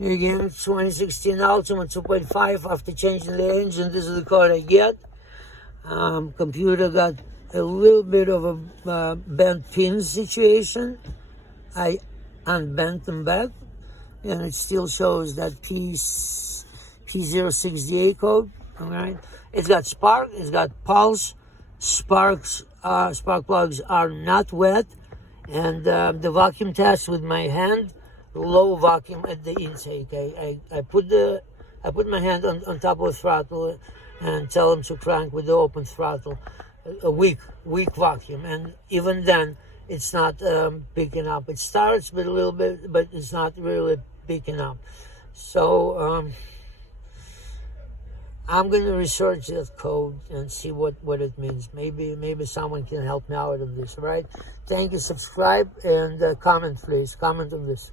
Here again, it's 2016 Altima 2.5. After changing the engine, this is the car I get. Computer got a little bit of a bent pin situation. I unbent them back, and it still shows that P06DA code. All right, it's got spark, it's got pulse. Spark plugs are not wet, and the vacuum test with my hand, low vacuum at the intake. I put my hand on top of the throttle and tell them to crank with the open throttle, a weak vacuum, and even then it's not picking up. It starts with a little bit, but it's not really picking up. So I'm going to research that code and see what it means. Maybe someone can help me out on this, all right? Thank you. Subscribe and comment, please. Comment on this.